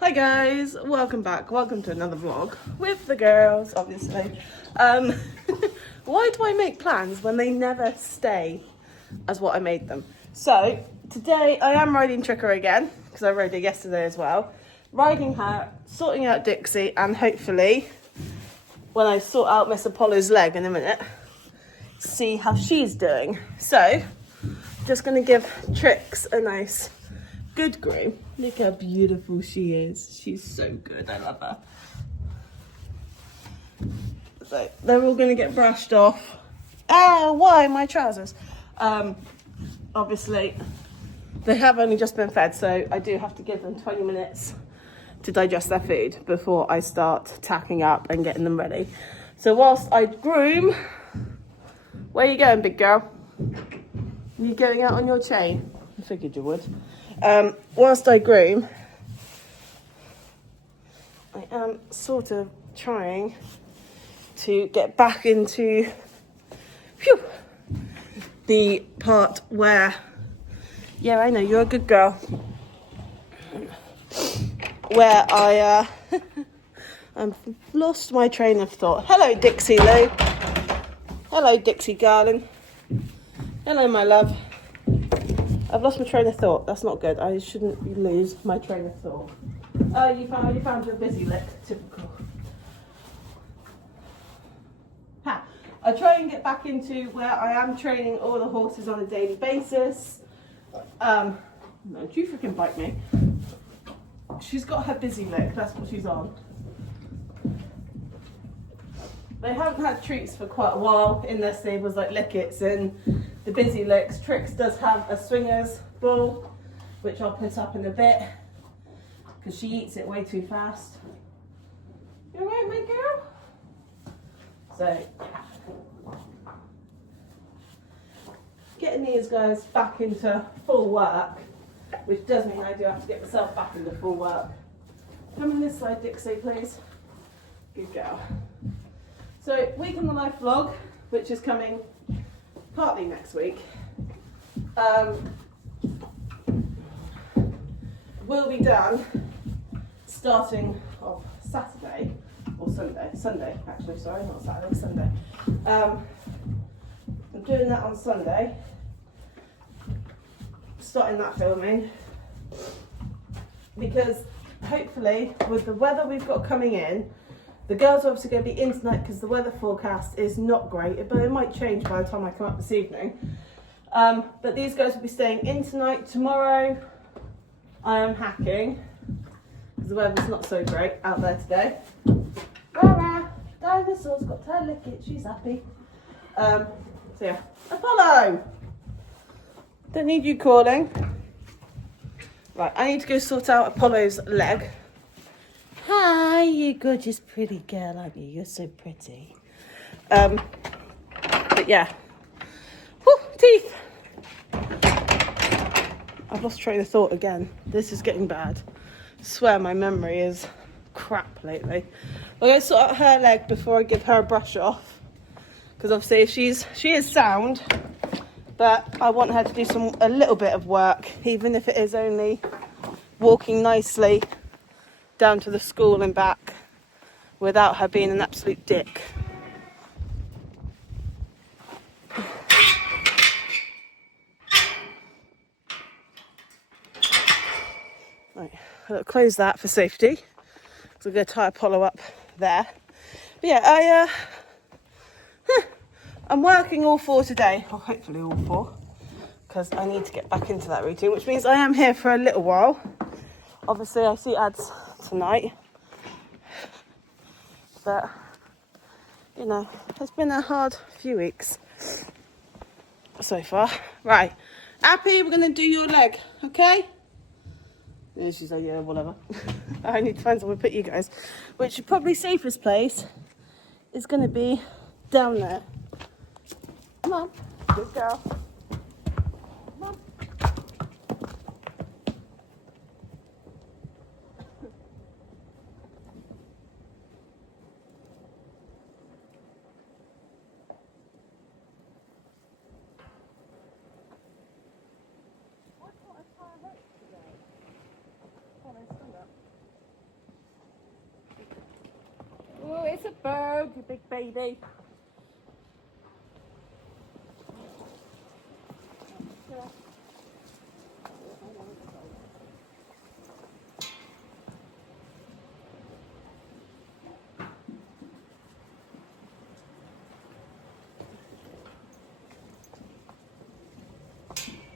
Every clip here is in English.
Hi guys, welcome back. Welcome to another vlog with the girls, obviously. Why do I make plans when they never stay as what I made them? So today I am riding Tricka again because I rode her yesterday as well. Riding her, sorting out Dixie, and hopefully when I sort out Miss Apollo's leg in a minute, see how she's doing. So just gonna give Trix a nice good groom. Look how beautiful she is. She's so good. I love her. So they're all going to get brushed off. Why my trousers? Obviously, they have only just been fed, so I do have to give them 20 minutes to digest their food before I start tacking up and getting them ready. So whilst I groom, where are you going, big girl? Are you going out on your chain? I figured you would. Whilst I groom, I am sort of trying to get back into the part where, yeah, I know, you're a good girl, where I I've lost my train of thought. Hello, Dixie Lou. Hello, Dixie darling. Hello, my love. I've lost my train of thought. That's not good. I shouldn't lose my train of thought. Oh, you found your busy lick. Typical. Ha! I try and get back into where I am training all the horses on a daily basis. No, do you freaking bite me? She's got her busy lick. That's what she's on. They haven't had treats for quite a while in their stables, like Lickets and the Busy Licks. Trix does have a swingers ball, which I'll put up in a bit because she eats it way too fast. You alright, my girl? So, getting these guys back into full work, which does mean I do have to get myself back into full work. Come on this side, Dixie, please. Good girl. So, week in the life vlog, which is coming partly next week, will be done starting off Saturday, or Sunday actually, sorry, not Saturday, Sunday. I'm doing that on Sunday, starting that filming, because hopefully with the weather we've got coming in, the girls are obviously going to be in tonight because the weather forecast is not great, but it might change by the time I come up this evening. But these guys will be staying in tonight. Tomorrow I am hacking because the weather's not so great out there today. Rara, dinosaur's got her lick it, she's happy. So yeah, Apollo! Don't need you calling. Right, I need to go sort out Apollo's leg. Hi, you gorgeous pretty girl, aren't you? You're so pretty. But yeah. Whew, teeth. I've lost train of thought again. This is getting bad. I swear my memory is crap lately. I'm going to sort out her leg before I give her a brush off. Because obviously she is sound, but I want her to do a little bit of work, even if it is only walking nicely down to the school and back without her being an absolute dick. Right, I'll close that for safety. So I'm going to tie Apollo up there. But yeah, I'm working all four today, or hopefully all four, because I need to get back into that routine, which means I am here for a little while. Obviously I see ads tonight, but you know, it's been a hard few weeks so far. Right, Happy, we're going to do your leg, okay? Yeah, she's like, yeah, whatever. I need to find somewhere to put you guys, which is probably safest place is going to be down there. Come on, good girl. Come on. Why can't I tie a rope today? Oh, they stand up. It's a bird, you big baby.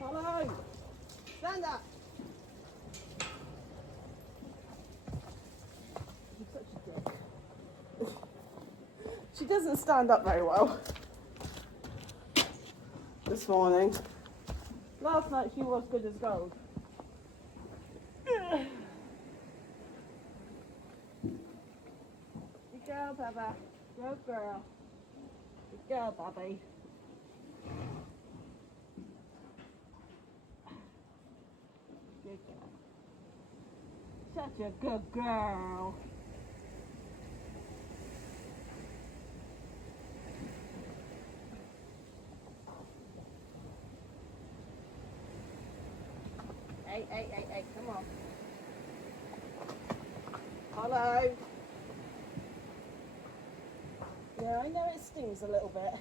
Hello. Stand up. You're such a dick. She doesn't stand up very well this morning. Last night she was good as gold. Good girl, Baba. Good girl. Good girl, Bobby. Good girl. Such a good girl. Hey, come on. Hello. Yeah, I know it stings a little bit.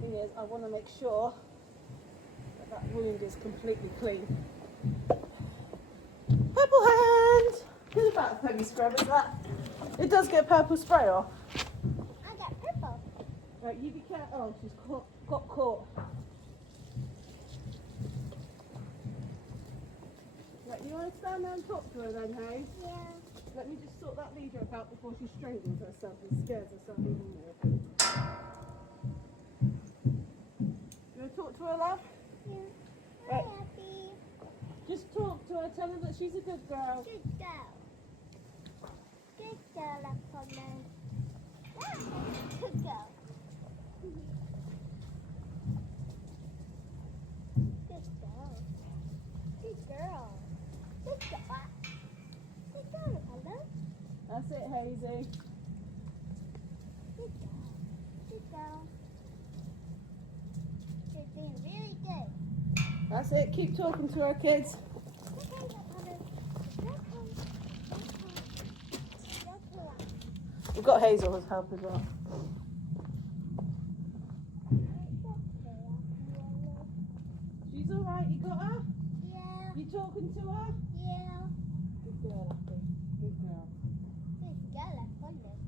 Thing is, I want to make sure that wound is completely clean. Purple hand! Who's about the puggy scrub, is that? It does get purple spray off. I got purple. Right, you be careful. Oh, she's got caught. Right, you want to stand there and talk to her then, hey? Yeah. Let me just sort that leader out before she strangles herself and scares herself even more. You want to talk to her, love? Yeah. Right. I'm happy. Just talk to her, tell her that she's a good girl. Good girl. Good girl, up on me. Yeah. Good girl. Good girl. Good girl. Good girl. Good girl, hello. That's it, Hazy. Good girl. Good girl. You're being really good. That's it, keep talking to her, kids. We've got Hazel as help as well. She's alright, you got her? Yeah. You talking to her? Yeah. Good girl, Abby. Good girl. Good girl, I found it.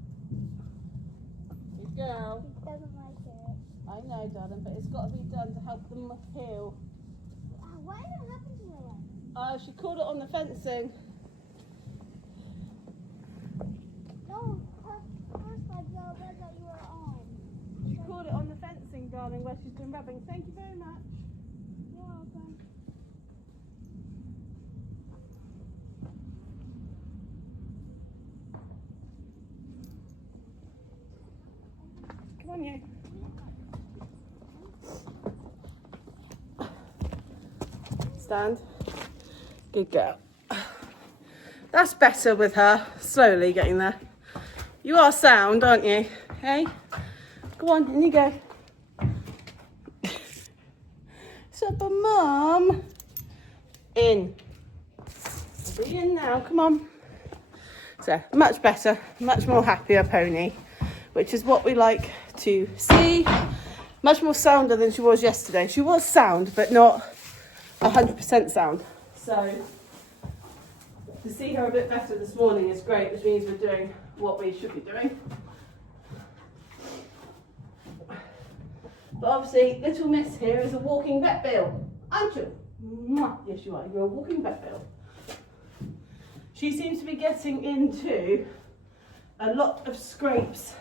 Good girl. She doesn't like it. I know, darling, but it's got to be done to help them heal. Why did it happen to my leg? She caught it on the fencing. No, first I got the red that you were on. She caught it on the fencing, darling, where she's been rubbing. Thank you very much. You're welcome. Come on, you. Stand. Good girl. That's better with her. Slowly getting there. You are sound, aren't you? Hey? Go on, in you go. Supper, Mum. In. Be in now, come on. So, much better, much more happier pony, which is what we like to see. Much more sounder than she was yesterday. She was sound, but not 100% sound. So, to see her a bit better this morning is great, which means we're doing what we should be doing. But obviously, little miss here is a walking vet bill, aren't you? Mwah. Yes, you are. You're a walking vet bill. She seems to be getting into a lot of scrapes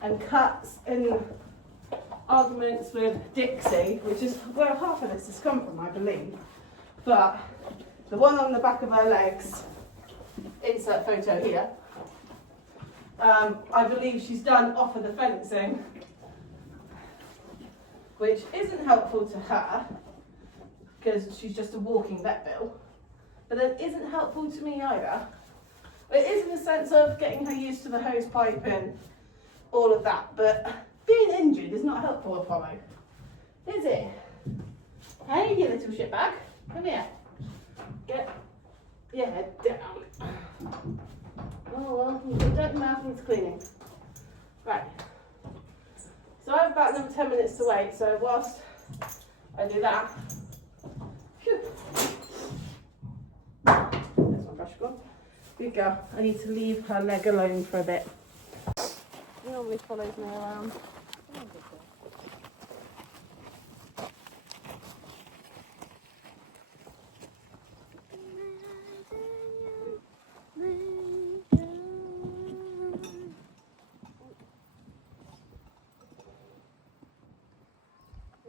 and cuts and arguments with Dixie, which is where half of this has come from, I believe. But the one on the back of her legs, insert photo here, I believe she's done off of the fencing, which isn't helpful to her because she's just a walking vet bill, but then isn't helpful to me either. It is in the sense of getting her used to the hose pipe and all of that, but being injured is not helpful, Apollo. Is it? Hey, you little shitbag. Come here. Get your head down. Oh well, you don't mouth needs cleaning. Right. So I have about another 10 minutes to wait, so whilst I do that, phew. There's my brush gone. Good girl. I need to leave her leg alone for a bit. She normally follows me around. Oh, good girl.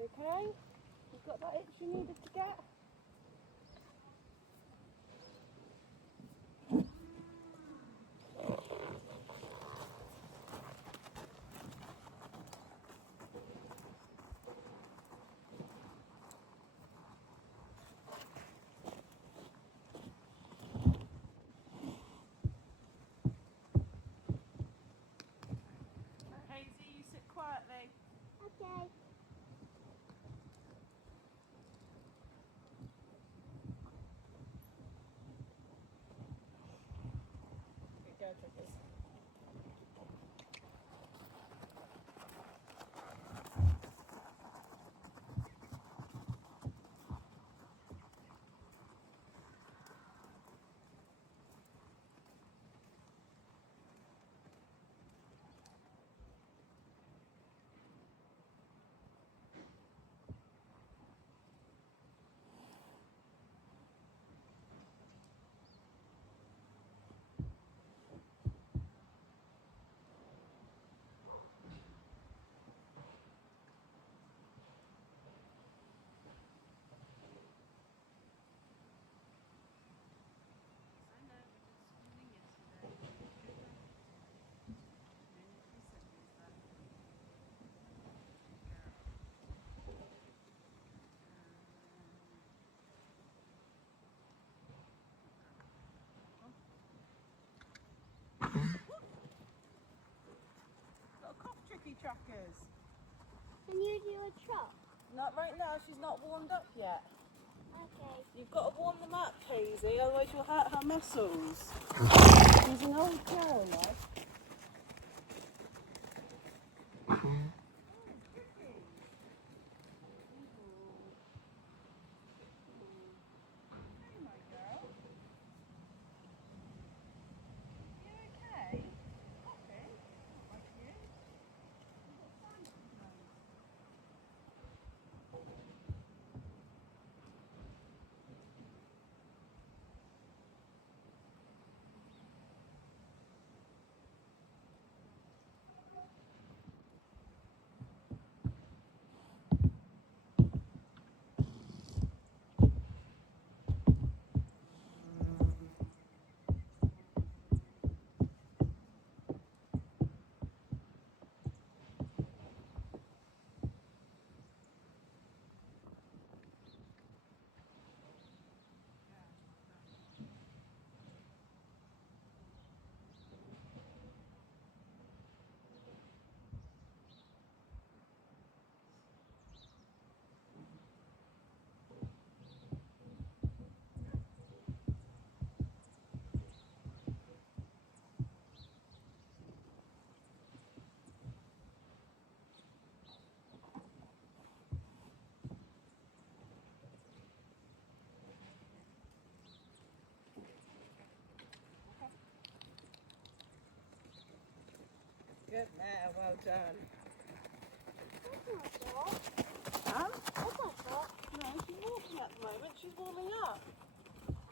Okay? You've got that itch you needed to get? Hazel, you sit quietly. Okay. Good girl, Trickers. Got a cough, Tricky Trackers. Can you do a trot? Not right now, she's not warmed up yet. Okay. You've got to warm them up, Hazy, otherwise you'll hurt her muscles. She's an old girl, like. Good man, well done. That's not trot. Huh? That's not trot. No, she's walking at the moment, she's warming up.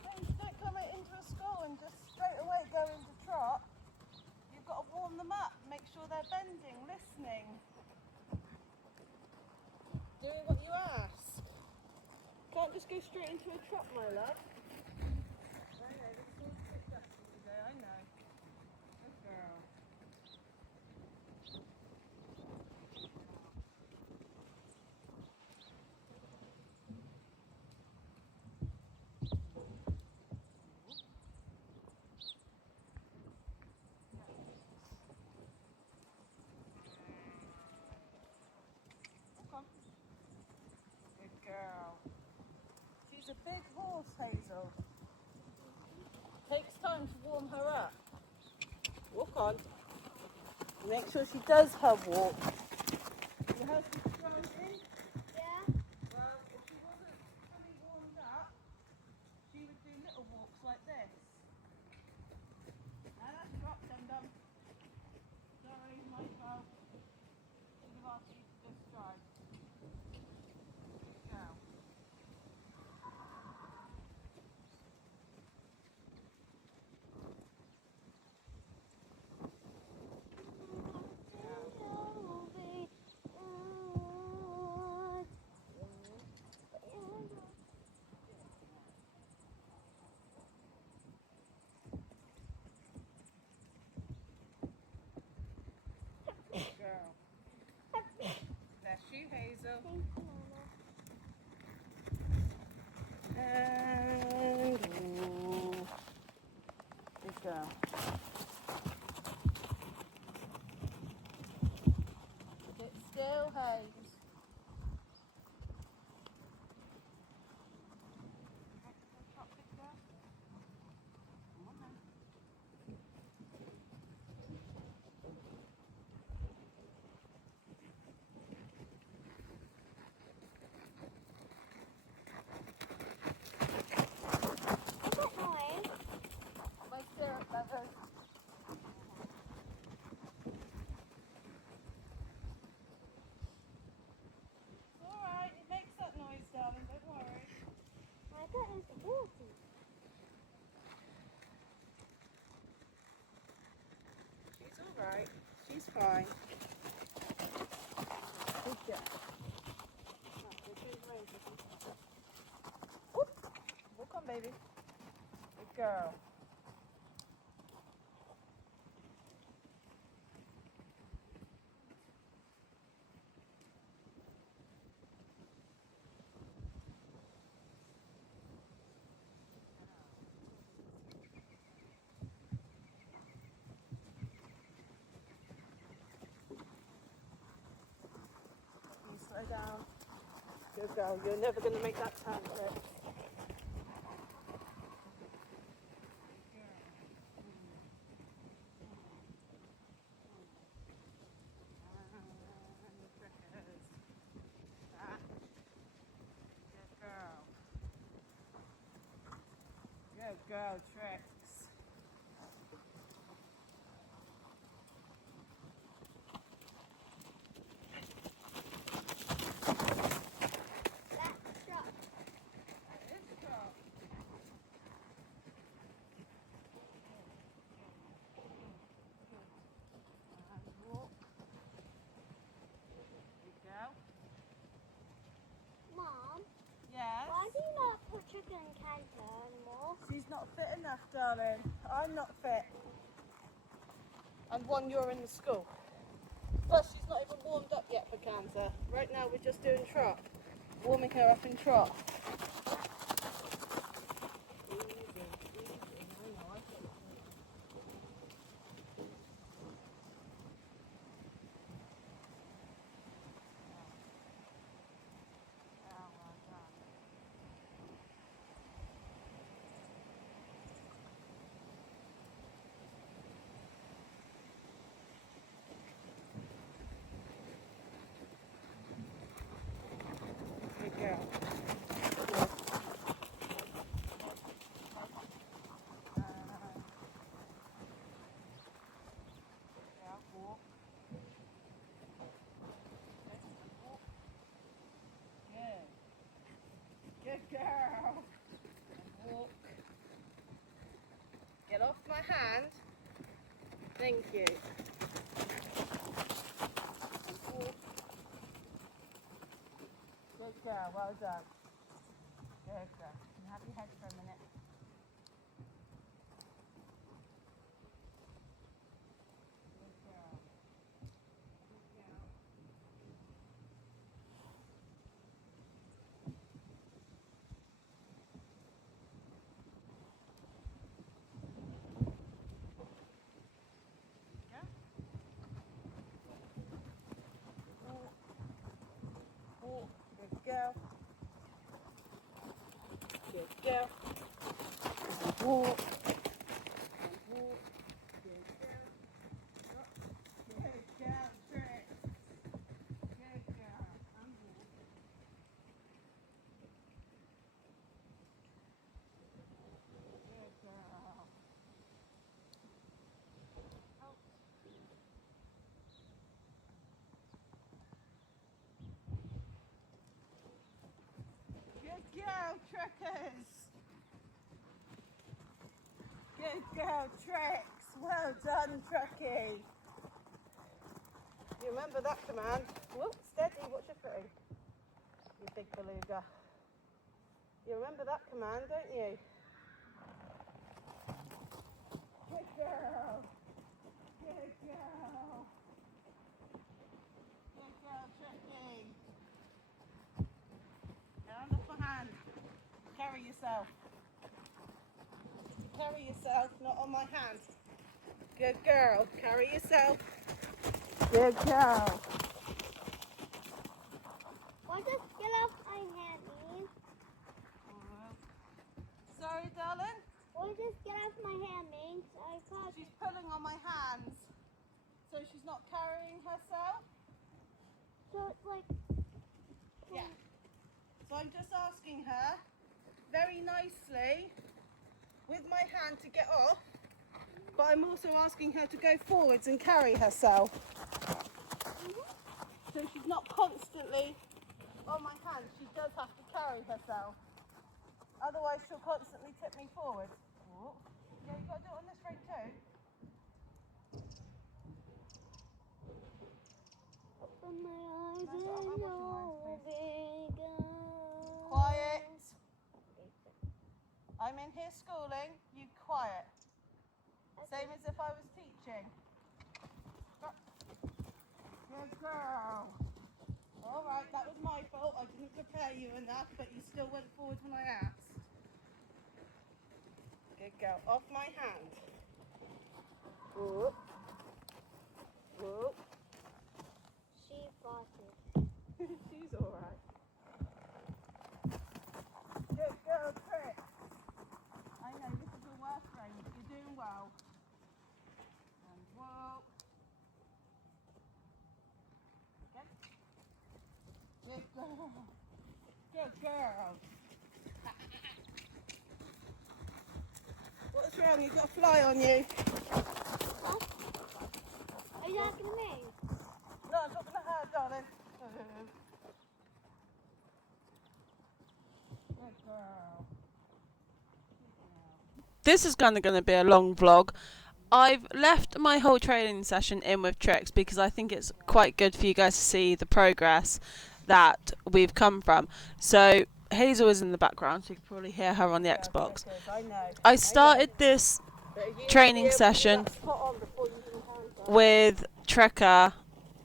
Don't come into a school and just straight away go into trot. You've got to warm them up, make sure they're bending, listening. Doing what you ask. Can't just go straight into a trot, my love. I know, this is all sick dusty today, I know. Good girl. Hazel. Takes time to warm her up. Walk on. Make sure she does her walk. Your husband's driving? Yeah. Well, if she wasn't fully warmed up, she would do little walks like this. Now that's dropped, dum-dum. Sorry, my fault. Should have asked you to just drive. Go. Good girl. Bless you, Hazel. And ooh. Good girl. Sit still, Haze. My syrup lovers. It's alright, it makes that noise, darling, don't worry. I thought it was water. She's alright, she's fine. Good girl. Whoop. Walk on, baby. Good girl. You slow down. Good girl. You're never going to make that turn, Trick. Good girl. Good girl, Tricks. That's shot. That is a girl. And walk. Good girl. Mom, Yes. why do you not put Tricka and Canter anymore? She's not fit enough, darling. I'm not fit. And one, you're in the school. Plus, she's not even warmed up yet for Canter. Right now, we're just doing trot. Warming her up in trot. Easy, easy. I know, I get it. Oh, well done. Good girl. Yeah, walk. Okay, walk. Good. Good girl. And walk. Get off my hand. Thank you. And walk. Good girl, well done. Good girl. Can you have your head for a minute? Good girl. Good girl. Yeah. Walk. Walk. Good girl. Good girl. is. Good girl, Tricks. Well done, Trucky. You remember that command? Whoop, steady, watch your footing. You big beluga. You remember that command, don't you? Good girl. Good girl. Good girl, Tricky. Down off my hand. Carry yourself. Carry yourself, not on my hand. Good girl. Carry yourself. Good girl. What does get off my hand mean? Sorry, darling. What does get off my hand mean? I thought She's pulling on my hands, so she's not carrying herself. so it's like Yeah. So I'm just asking her very nicely with my hand to get off, but I'm also asking her to go forwards and carry herself. So she's not constantly on my hand. She does have to carry herself. Otherwise she'll constantly tip me forward. Oh. Yeah, you've got to do it on this ring too. open my eyes That's what and I'm you're bigger. Quiet. I'm in here schooling, you quiet. Same as if I was teaching. Good girl. All right, that was my fault. I didn't prepare you enough, but you still went forward when I asked. Good girl. Off my hand. Whoop. Whoop. She fought it. She's all right. Good girl, Tricks. I know this is your worst range, but you're doing well. And whoa. Okay. Good girl. Good girl. What's wrong? You've got a fly on you. Huh? Are you talking to me? No, I'm talking to her, darling. Good girl. This is kind of going to be a long vlog. I've left my whole training session in with Tricks because I think it's quite good for you guys to see the progress that we've come from. So Hazel is in the background, so you can probably hear her on the Xbox. I started this training session with Tricka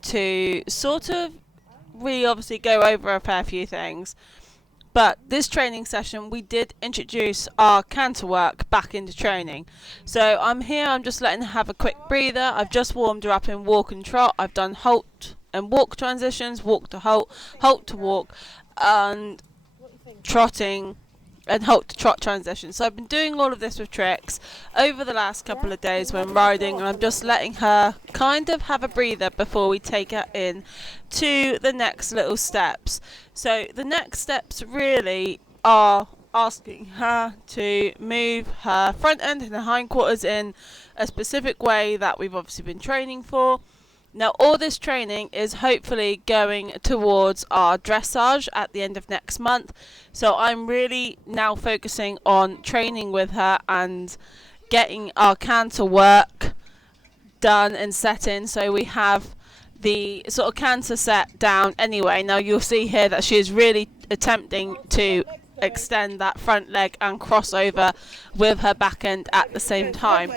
to sort of obviously go over a fair few things. But this training session, we did introduce our canter work back into training. So I'm here, I'm just letting her have a quick breather. I've just warmed her up in walk and trot. I've done halt and walk transitions, walk to halt to walk, and trotting and halt to trot transitions. So I've been doing all of this with Tricks over the last couple of days when riding, and I'm just letting her kind of have a breather before we take her in to the next little steps. So the next steps really are asking her to move her front end and her hindquarters in a specific way that we've obviously been training for. Now all this training is hopefully going towards our dressage at the end of next month. So I'm really now focusing on training with her and getting our canter work done and set in, so we have the sort of canter set down anyway. Now you'll see here that she is really attempting to extend that front leg and crossover with her back end at the same time.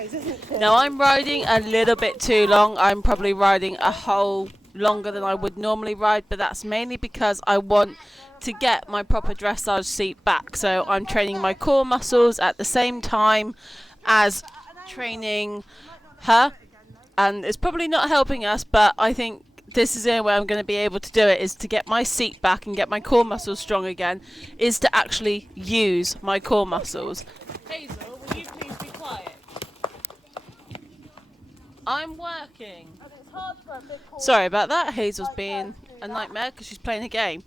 Now I'm riding a little bit too long. I'm probably riding a hole longer than I would normally ride, but that's mainly because I want to get my proper dressage seat back. So I'm training my core muscles at the same time as training her, and it's probably not helping us, but I think this is the only way I'm going to be able to do it, is to get my seat back and get my core muscles strong again, is to actually use my core muscles. Hazel, will you please be quiet? I'm working. And it's hard for a big horse. Sorry about that. Hazel's being a nightmare because she's playing a game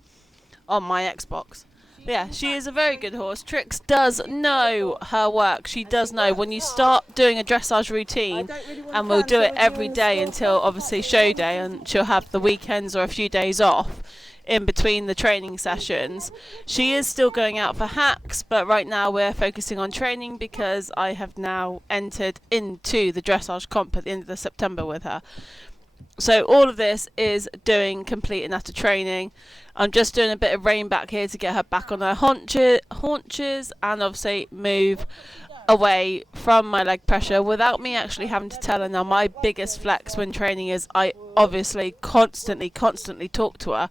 on my Xbox. But yeah, she is a very good horse. Tricks does know her work. She does know when you start doing a dressage routine, and we'll do it every day until obviously show day, and she'll have the weekends or a few days off. in between the training sessions. She is still going out for hacks, but right now we're focusing on training because I have now entered into the dressage comp at the end of September with her. So all of this is doing complete and utter training. I'm just doing a bit of rein back here to get her back on her haunches and obviously move away from my leg pressure without me actually having to tell her. Now my biggest flex when training is I obviously constantly talk to her.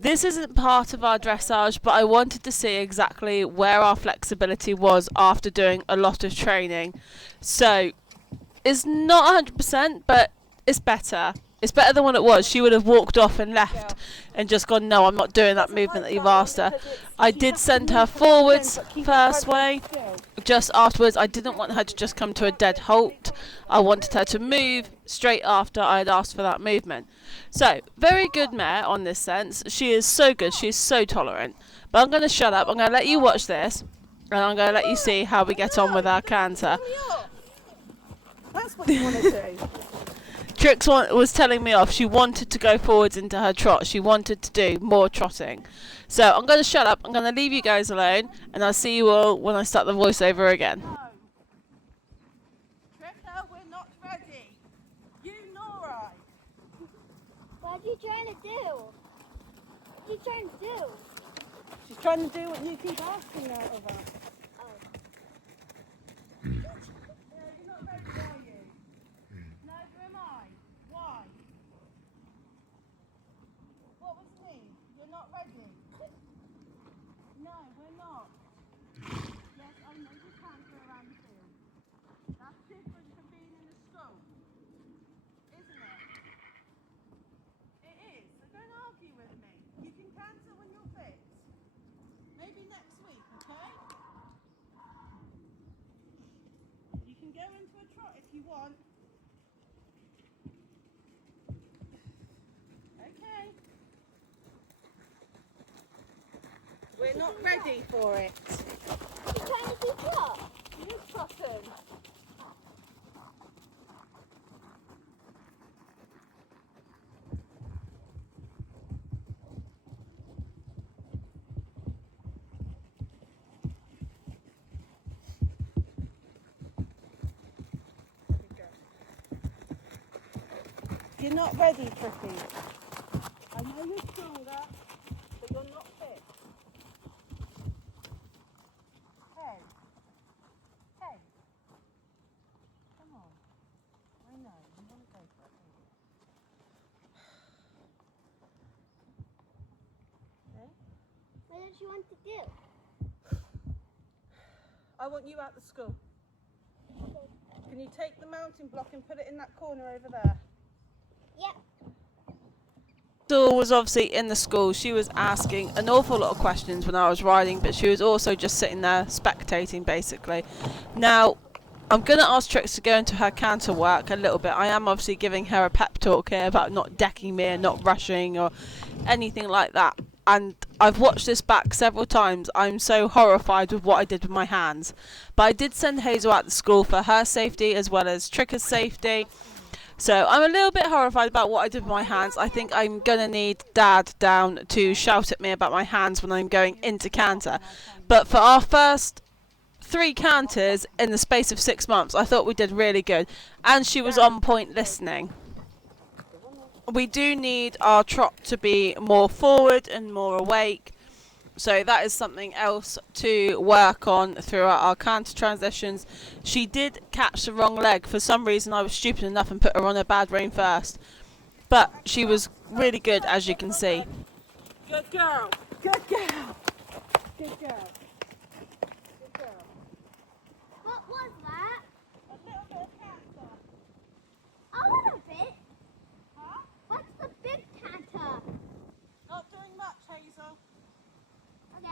This isn't part of our dressage, but I wanted to see exactly where our flexibility was after doing a lot of training. So it's not 100%, but it's better. It's better than what it was. She would have walked off and left and just gone, no, I'm not doing that movement that you've asked her. I did send her forwards first way. Just afterwards, I didn't want her to just come to a dead halt. I wanted her to move straight after I had asked for that movement. So, very good mare on this sense. She is so good. She is so tolerant. But I'm going to shut up. I'm going to let you watch this. And I'm going to let you see how we get on with our canter. That's what you want to do. Trix was telling me off. She wanted to go forwards into her trot. She wanted to do more trotting. So I'm going to shut up. I'm going to leave you guys alone. And I'll see you all when I start the voiceover again. Tricka, we're not ready. You nor I. What are you trying to do? What are you trying to do? She's trying to do what you keep asking out of her. You're not ready, are you? Neither am I. Why? What was me? You're not ready? No, we're not. Yes, I know you can't go around the field. That's different from being in the school, isn't it? It is. So don't argue with me. You can cancel when you're fit. Maybe next week, okay? You can go into a trot if you want. Okay. We're not ready for it. What are you trying to do what? You trotting. You're not ready, Tricky. I know you're stronger, but you're not fit. Hey. Hey. Come on. I know. You want to go for it, don't you? Okay? What does she want to do? I want you out the school. Can you take the mounting block and put it in that corner over there? Yep. Hazel was obviously in the school. She was asking an awful lot of questions when I was riding, but she was also just sitting there spectating basically. Now I'm going to ask Trix to go into her canter work a little bit. I am obviously giving her a pep talk here about not decking me and not rushing or anything like that. And I've watched this back several times. I'm so horrified with what I did with my hands. But I did send Hazel out to school for her safety as well as Tricka's safety. So I'm a little bit horrified about what I did with my hands. I think I'm going to need Dad down to shout at me about my hands when I'm going into canter. But for our first 3 canters in the space of 6 months, I thought we did really good. And she was on point listening. We do need our trot to be more forward and more awake. So that is something else to work on throughout our canter transitions. She did catch the wrong leg. For some reason I was stupid enough and put her on a bad rein first. But she was really good, as you can see. Good girl. Good girl. Good girl. Good girl. What was that? A little bit of canter. A little bit. Huh? What's the big canter? Not doing much, Hazel. Okay.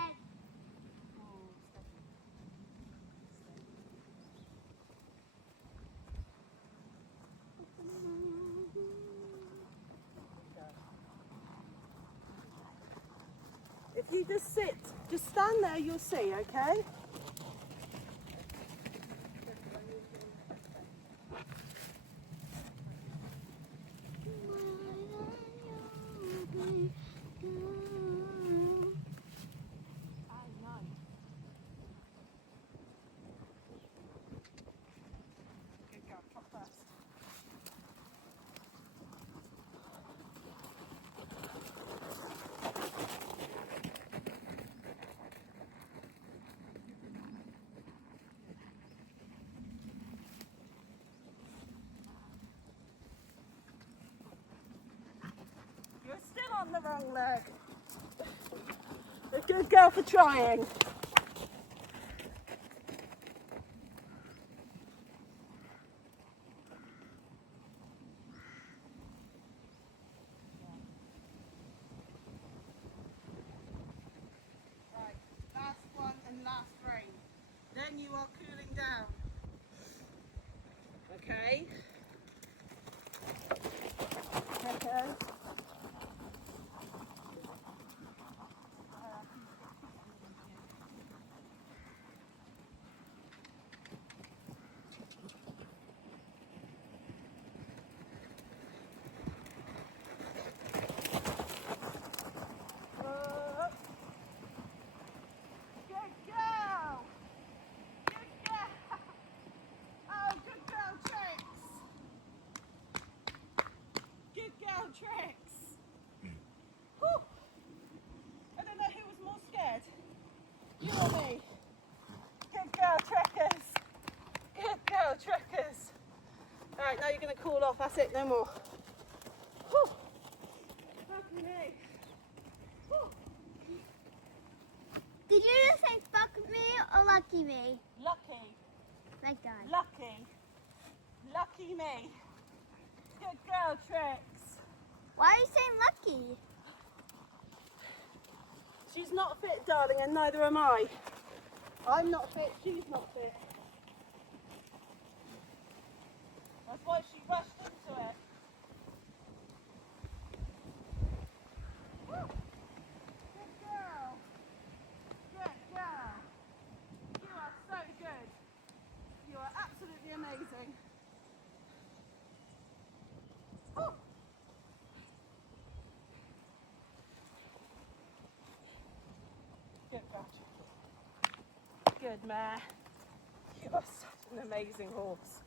If you just sit, just stand there, you'll see, okay? first. You're still on the wrong leg. A good girl for trying. Right, last one and last frame. Then you are cooling down. Okay. Okay. Tricks. Whew. I don't know who was more scared, you or me. Good girl, Trickers. Good girl, Trickers. All right, now you're going to cool off. That's it, no more. Whew. Fuck me. Whew. Did you just say fuck me or lucky me? Lucky. Like that. Lucky. Lucky me. Good girl, Tricks. Why are you saying lucky? She's not fit, darling, and neither am I. I'm not fit, she's not fit. That's why she rushed into it. Woo. Good girl. Good girl. You are so good. You are absolutely amazing. Woo. Good girl. Good mare. You are such an amazing horse.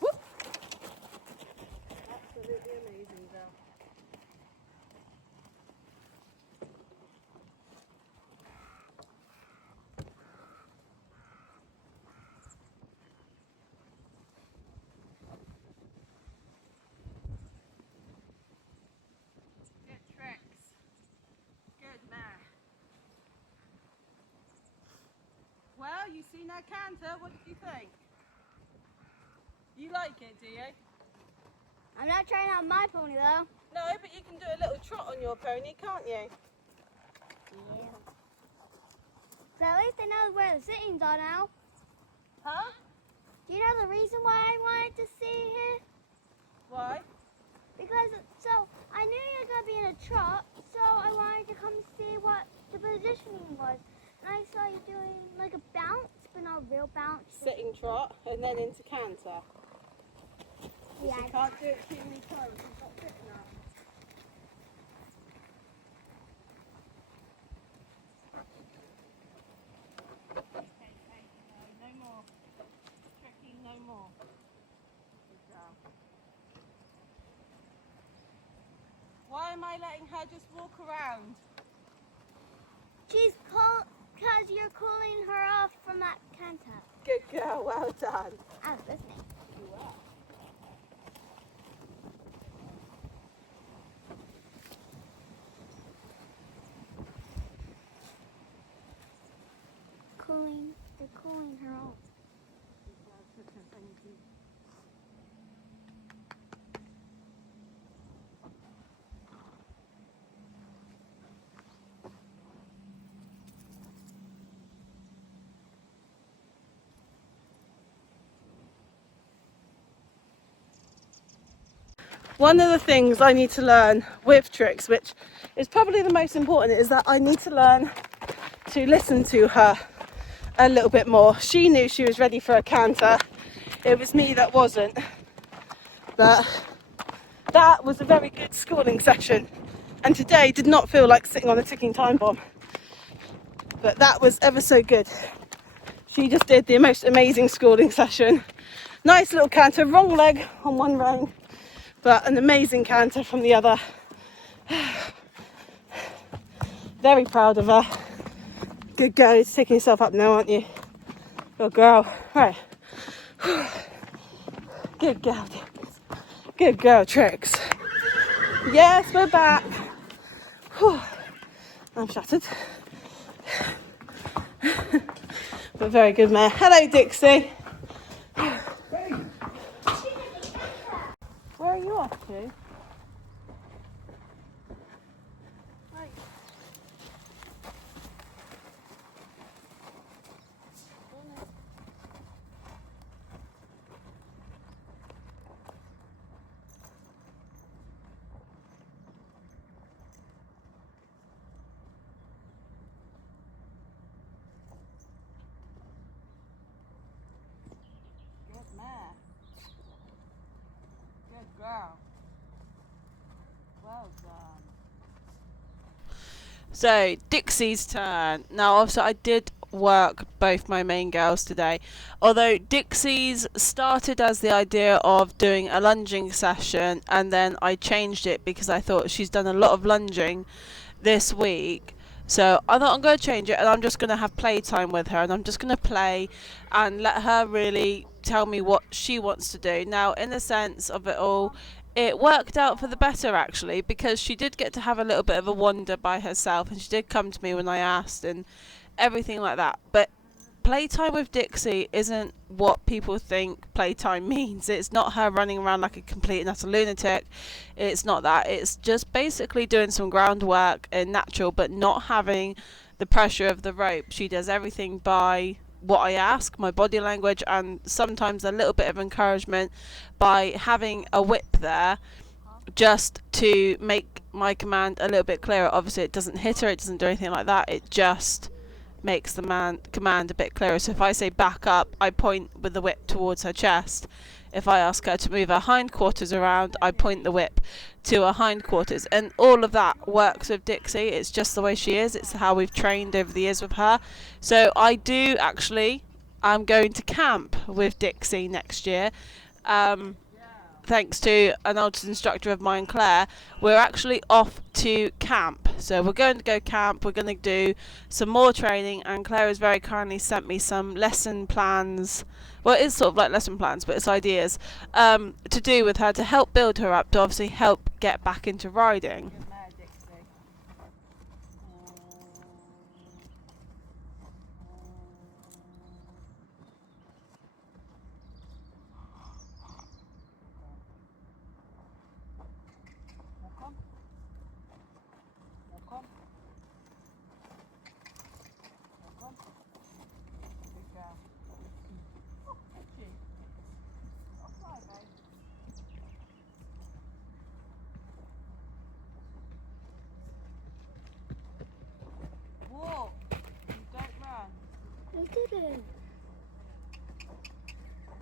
Whoop. Absolutely amazing, girl. Good tricks. Good mare. Well, you seen that canter, what did you think? You like it, do you? I'm not trying out my pony though. No, but you can do a little trot on your pony, can't you? Yeah. So at least I know where the sittings are now. Huh? Do you know the reason why I wanted to see here? Why? Because so I knew you were gonna be in a trot, so I wanted to come see what the positioning was. And I saw you doing like a bounce, but not a real bounce. Sitting trot and then into canter. Yeah. She can't do it too many times, she's not fit enough. Hey, no more. Tricking, no more. Good girl. Why am I letting her just walk around? She's because you're cooling her off from that canter. Good girl, well done. I was listening. You are. They're cooling her off. One of the things I need to learn with Tricks, which is probably the most important, is that I need to learn to listen to her a little bit more. She knew she was ready for a canter. It was me that wasn't. But that was a very good schooling session. And today did not feel like sitting on a ticking time bomb. But that was ever so good. She just did the most amazing schooling session. Nice little canter, wrong leg on one rein, but an amazing canter from the other. Very proud of her. Good girl, you're taking yourself up now, aren't you? Good girl. Right. Good girl. Good girl, Tricks. Yes, we're back. Whew. I'm shattered. But very good mare. Hello, Dixie. Where are you off to? Good mare. Good girl. Well done. So, Dixie's turn. Now, obviously, I did work both my main girls today. Although Dixie's started as the idea of doing a lunging session, and then I changed it because I thought she's done a lot of lunging this week. So I thought I'm going to change it, and I'm just going to have playtime with her, and I'm just going to play and let her really tell me what she wants to do. Now, in the sense of it all, it worked out for the better actually, because she did get to have a little bit of a wander by herself, and she did come to me when I asked and everything like that. But playtime with Dixie isn't what people think playtime means. It's not her running around like a complete and utter lunatic. It's not that. It's just basically doing some groundwork and natural, but not having the pressure of the rope. She does everything by what I ask, my body language, and sometimes a little bit of encouragement by having a whip there just to make my command a little bit clearer. Obviously it doesn't hit her, it doesn't do anything like that, it just makes the command a bit clearer. So if I say back up, I point with the whip towards her chest. If I ask her to move her hindquarters around, I point the whip to her hindquarters. And all of that works with Dixie. It's just the way she is. It's how we've trained over the years with her. So I do actually, I'm going to camp with Dixie next year. Thanks to an old instructor of mine, Claire, we're actually off to camp. So we're going to go camp, we're going to do some more training, and Claire has very kindly sent me some lesson plans. Well, it's sort of like lesson plans, but it's ideas to do with her to help build her up, to obviously help get back into riding. Walk. Don't run. I didn't.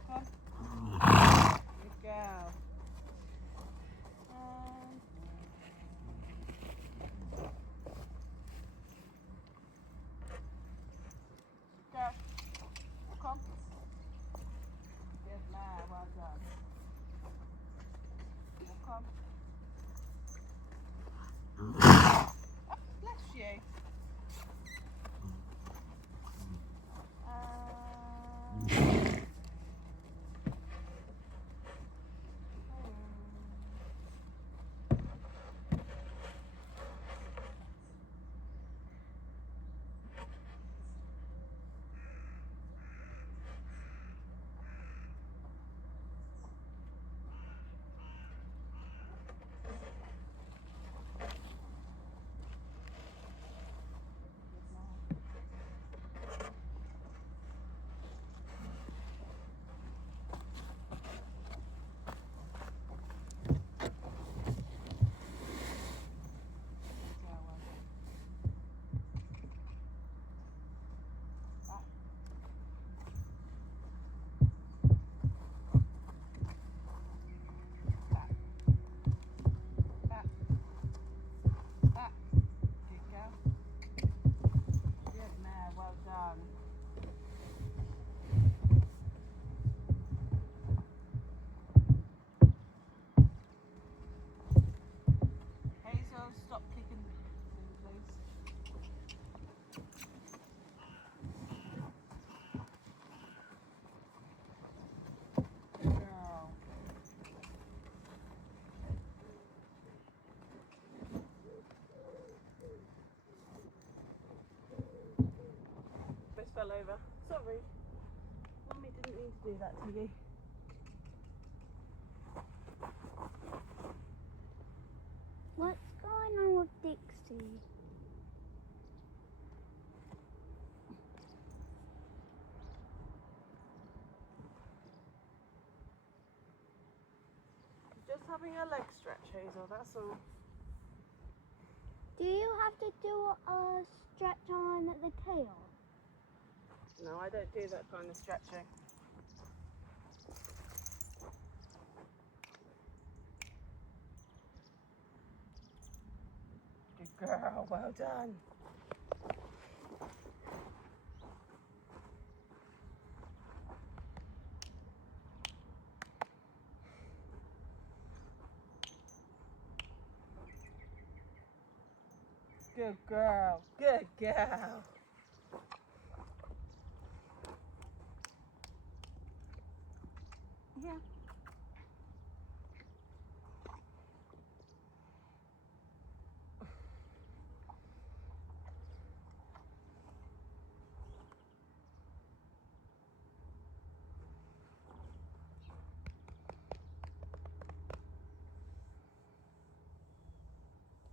Come. Good girl. Go. Come. Good man, well done. Come. Oh, bless you. over. Sorry. Mummy didn't mean to do that to you. What's going on with Dixie? Just having a leg stretch, Hazel, that's all. Do you have to do a stretch on the tail? No, I don't do that kind of stretching. Good girl, well done. Good girl, good girl. Yeah.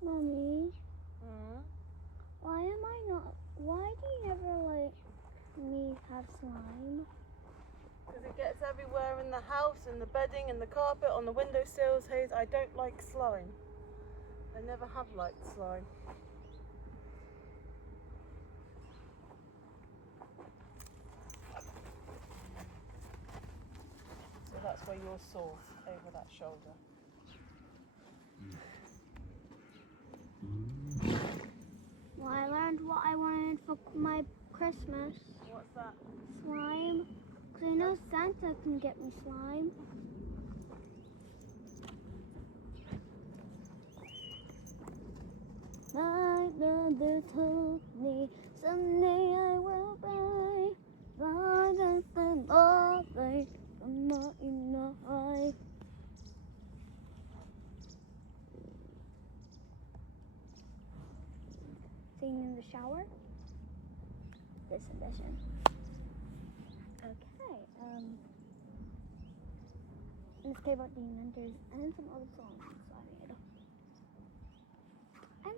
Mommy, Mm. why do you never let me have slime? Because it gets everywhere in the house, in the bedding, in the carpet, on the windowsills, Hayes. I don't like slime. I never have liked slime. So that's where you're sore, over that shoulder. Well, I learned what I wanted for my Christmas. What's that? Slime. Because I know Santa can get me slime. My mother told me someday I will buy more than all they I'm not enough. Singing in the shower. Listen. Okay, let's play about the Inventors and some other songs I made.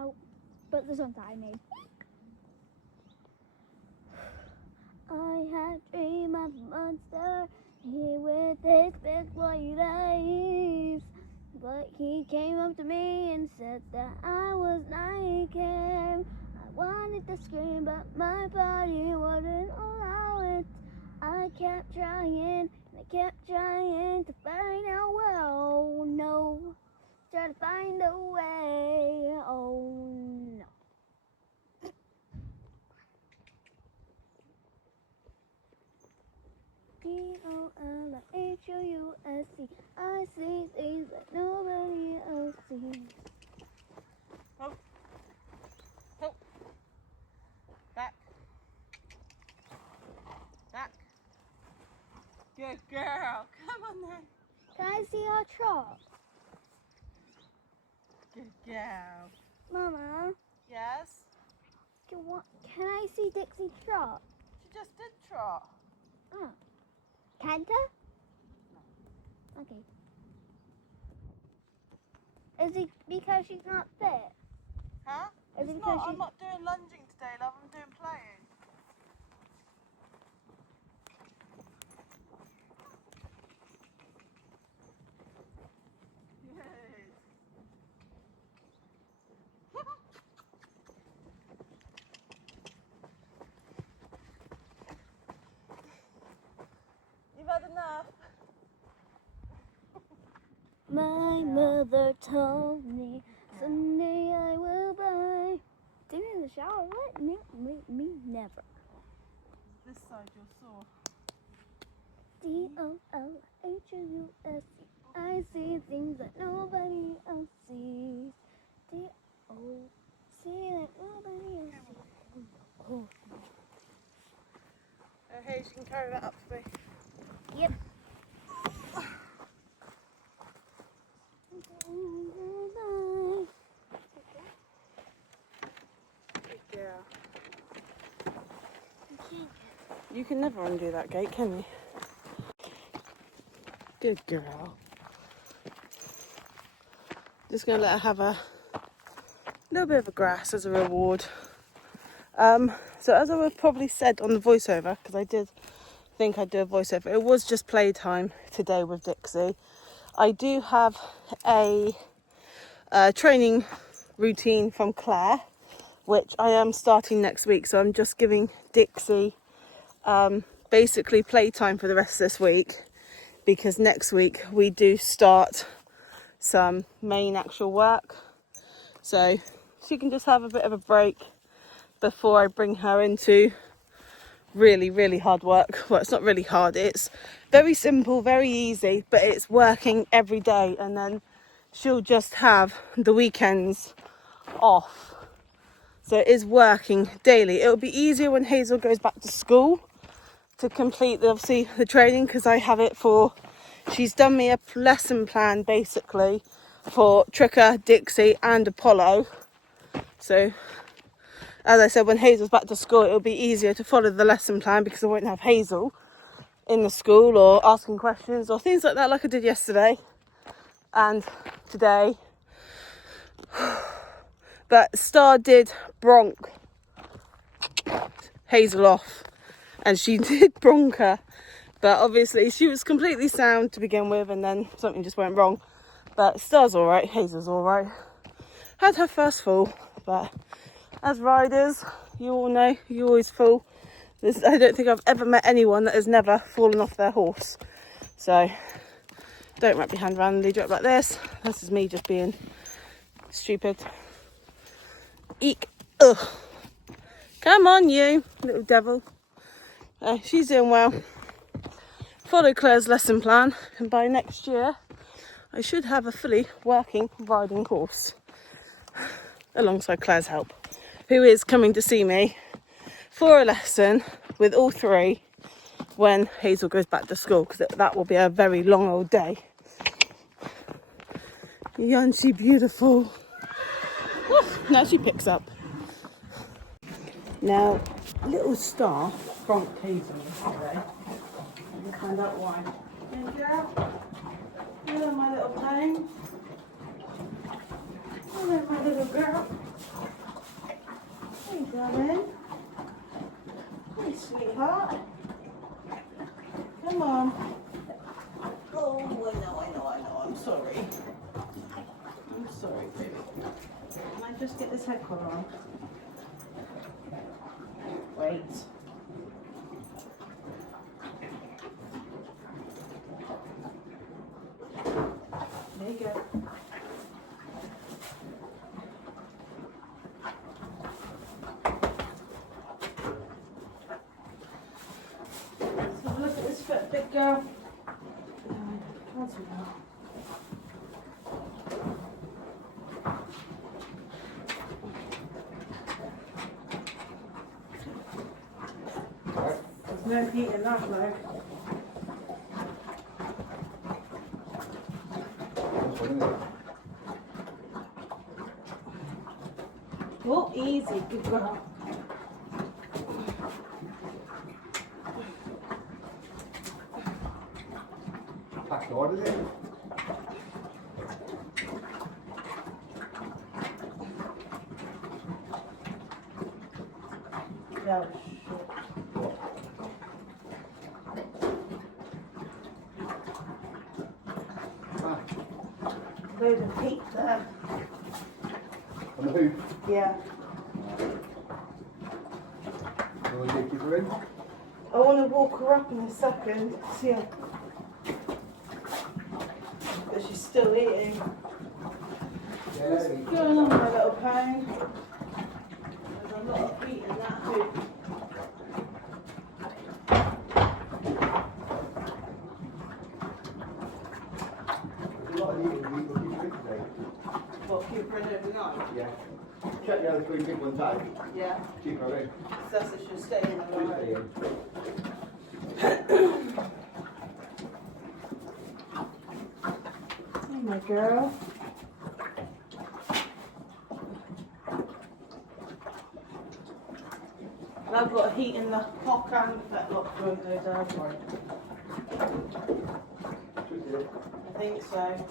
And but the songs I made. I had a dream of a monster, he with his big white eyes. But he came up to me and said that I was like him. I wanted to scream, but my body wouldn't allow it. I kept trying, and I kept trying to find out, well, no. Try to find a way, oh no. Dolhouse. I see things that nobody else sees. Oh. Oh. Back. Back. Good girl. Come on then. Can I see our trot? Good girl. Mama, Yes? can I see Dixie trot? She just did trot. Oh. Canter? No. Okay. Is it because she's not fit? Huh? Is it It's because not. I'm she... not doing lunging today, love. I'm doing playing. Yes. You've had enough. My mother told me someday I will buy. Singing in the shower? What? Me never. This side you're sore. Dolhouse. I see things that nobody else sees. See that nobody else sees. Oh. Hey, she can carry that up for me. Yep. Good girl. I can't You can never undo that gate, can you? Good girl. Just going to let her have a little bit of a grass as a reward. So as I would probably said on the voiceover, because I did think I'd do a voiceover, it was just playtime today with Dixie. I do have a training routine from Claire, which I am starting next week. So I'm just giving Dixie basically playtime for the rest of this week, because next week we do start some main actual work. So she can just have a bit of a break before I bring her into really, really hard work. Well, it's not really hard, it's very simple, very easy, but it's working every day, and then she'll just have the weekends off. So it is working daily. It'll be easier when Hazel goes back to school to complete obviously the training, because I have it for, she's done me a lesson plan basically for Tricka, Dixie and Apollo. So as I said, when Hazel's back to school, it'll be easier to follow the lesson plan, because I won't have Hazel in the school or asking questions or things like that, like I did yesterday and today. But Star did bronk Hazel off, and she did bronk her, but obviously she was completely sound to begin with, and then something just went wrong. But Star's all right, Hazel's all right. Had her first fall, but as riders, you all know, you always fall. I don't think I've ever met anyone that has never fallen off their horse. So don't wrap your hand around and lead you up like this. This is me just being stupid. Eek. Ugh. Come on, you little devil. She's doing well. Follow Claire's lesson plan, and by next year I should have a fully working riding horse alongside Claire's help, who is coming to see me for a lesson with all three when Hazel goes back to school, because that will be a very long old day. Isn't she beautiful? Oof, now she picks up. Now, little Star bronked Hazel yesterday. Let me find out why. Hey girl. Hello, my little pain. Hello, my little girl. Hey, darling. Hey, sweetheart. Come on. Oh, I know. I'm sorry. I'm sorry, baby. Can I just get this head collar on? Wait. There you go. So look at this foot, big girl. Can't see that. There's no heat in that leg. Oh, easy, good girl. Packed order is it? That was short. Load of heat there. On the hoop? Yeah. You want to keep her in? I want to walk her up in a second. See her. But she's still eating. Yeah, What's going on, my little pain? There's a lot of heat in that hoop. a lot of eating, we will keep her in today. What, keep her in overnight? Yeah. Check the other three big ones out. Yeah. Keep her in. So she'll stay in the She'll stay night. in. Hey, my girl. And I've got got heat in the hot and that lock the window down. I think so.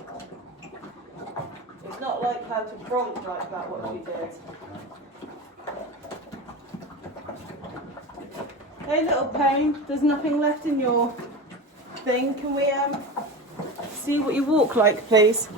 It's not like her to prompt like that, what she did. Hey little pain, there's nothing left in your thing. Can we see what you walk like, please?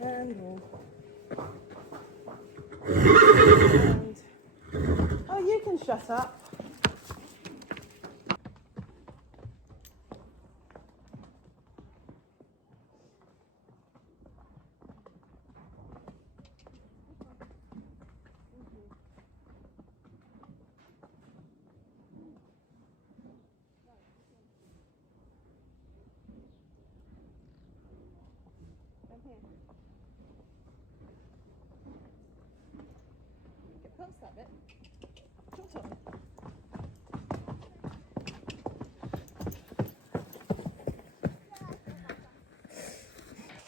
And oh, you can shut up.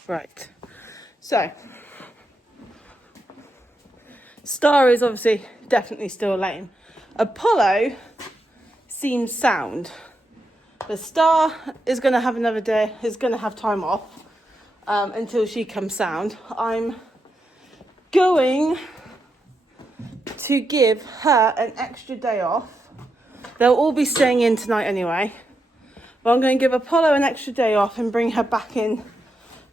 Right, so Star is obviously definitely still lame. Apollo seems sound, but Star is going to have another day, is going to have time off until she comes sound. I'm going to give her an extra day off. They'll all be staying in tonight anyway, but I'm going to give Apollo an extra day off and bring her back in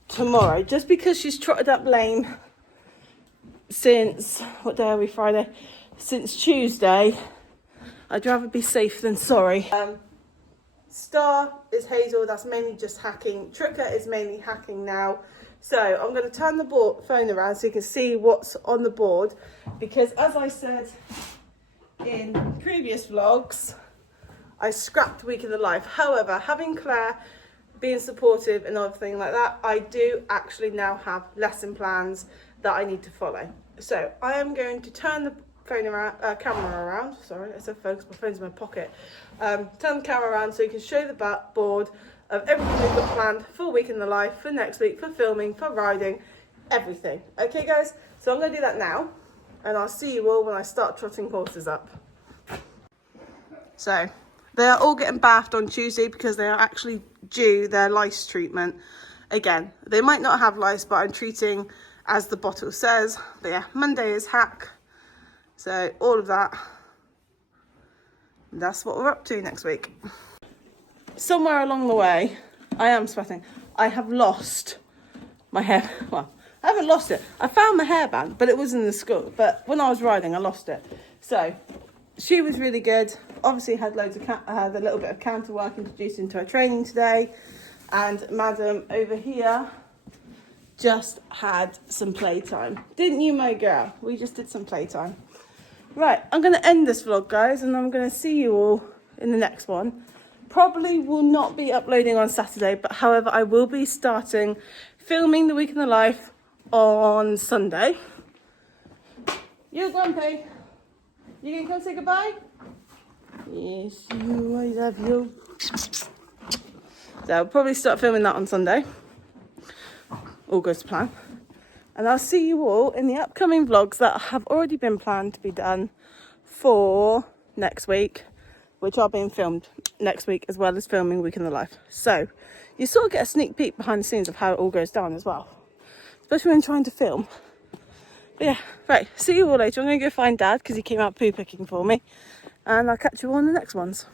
tomorrow, just because she's trotted up lame since, what day are we, Friday? Since Tuesday. I'd rather be safe than sorry. Star is Hazel, that's mainly just hacking. Tricka is mainly hacking now. So I'm going to turn the phone around so you can see what's on the board, because as I said in previous vlogs, I scrapped Week in the Life. However, having Claire being supportive and everything like that, I do actually now have lesson plans that I need to follow. So I am going to turn the phone around, camera around. Sorry, I said focus, my phone's in my pocket. Turn the camera around so you can show the board of everything we've got planned for Week in the Life, for next week, for filming, for riding, everything. Okay guys, so I'm going to do that now, and I'll see you all when I start trotting horses up. So they are all getting bathed on Tuesday because they are actually due their lice treatment. Again, they might not have lice, but I'm treating as the bottle says. But yeah, Monday is hack. So all of that, that's what we're up to next week. Somewhere along the way, I am sweating. I have lost my hair. Well, I haven't lost it. I found my hairband, but it was in the school. But when I was riding, I lost it. So she was really good. Obviously had loads of had a little bit of Canter work introduced into her training today, and Madam over here just had some playtime. Didn't you, my girl? We just did some playtime. Right, I'm going to end this vlog, guys, and I'm going to see you all in the next one. Probably will not be uploading on Saturday, but however, I will be starting filming the Week in the Life on Sunday. You, Grumpy, you gonna come say goodbye? Yes, you, I love you. So I'll probably start filming that on Sunday. All goes to plan. And I'll see you all in the upcoming vlogs that have already been planned to be done for next week, which are being filmed next week, as well as filming Week in the Life. So you sort of get a sneak peek behind the scenes of how it all goes down as well, especially when trying to film. But yeah, right, see you all later. I'm going to go find Dad because he came out poo picking for me, and I'll catch you all in the next ones.